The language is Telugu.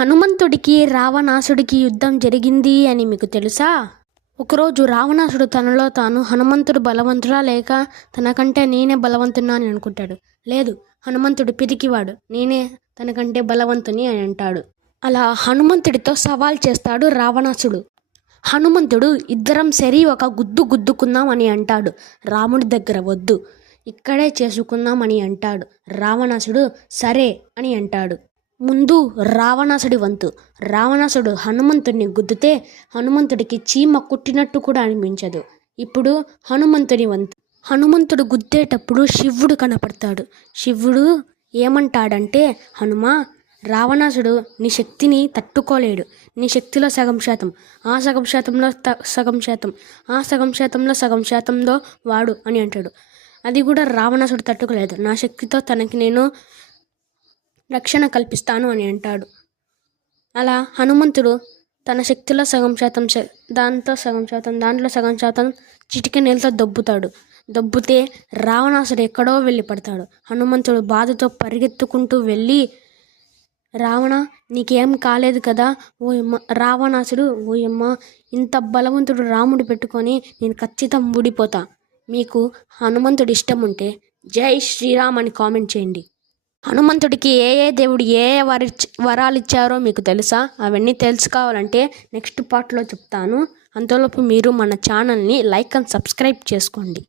హనుమంతుడికి రావణాసుడికి యుద్ధం జరిగింది అని మీకు తెలుసా? ఒకరోజు రావణాసుడు తనలో తాను హనుమంతుడు బలవంతుడా లేక తనకంటే నేనే బలవంతున్నా అని అనుకుంటాడు. లేదు, హనుమంతుడు పిరికివాడు, నేనే తనకంటే బలవంతుని అని అంటాడు. అలా హనుమంతుడితో సవాల్ చేస్తాడు రావణాసుడు. హనుమంతుడు ఇద్దరం సరి ఒక గుద్దు గుద్దుకుందాం అని అంటాడు. రాముడి దగ్గర వద్దు, ఇక్కడే చేసుకుందాం అని అంటాడు. రావణాసుడు సరే అని అంటాడు. ముందు రావణాసుడి వంతు. రావణాసుడు హనుమంతుడిని గుద్దితే హనుమంతుడికి చీమ కుట్టినట్టు కూడా అనిపించదు. ఇప్పుడు హనుమంతుడి వంతు. హనుమంతుడు గుద్దేటప్పుడు శివుడు కనపడతాడు. శివుడు ఏమంటాడంటే, హనుమా, రావణాసుడు నీ శక్తిని తట్టుకోలేడు. నీ శక్తిలో సగం శాతం, ఆ సగం శాతంలో సగం శాతం, ఆ సగం శాతంలో సగం శాతంలో వాడు అని అంటాడు. అది కూడా రావణాసుడు తట్టుకోలేదు. నా శక్తితో తనకి నేను రక్షణ కల్పిస్తాను అని అంటాడు. అలా హనుమంతుడు తన శక్తిలో సగం శాతం, దాంట్లో సగం శాతం చిటికెనెలతో దొబ్బుతాడు. దొబ్బితే రావణాసుడు ఎక్కడో వెళ్ళి పడతాడు. హనుమంతుడు బాధతో పరిగెత్తుకుంటూ వెళ్ళి, రావణ, నీకేం కాలేదు కదా? ఓయమ్మ. రావణాసుడు, ఓయమ్మ, ఇంత బలవంతుడు రాముడు పెట్టుకొని నేను ఖచ్చితంగా ఊడిపోతా. మీకు హనుమంతుడు ఇష్టం ఉంటే జై శ్రీరామ్ అని కామెంట్ చేయండి. హనుమంతుడికి ఏ దేవుడు ఏ వరాలు ఇచ్చారో మీకు తెలుసా? అవన్నీ తెలుసుకోవాలంటే నెక్స్ట్ పార్ట్లో చెప్తాను. అంతలోపు మీరు మన ఛానల్ని లైక్ అండ్ సబ్స్క్రైబ్ చేసుకోండి.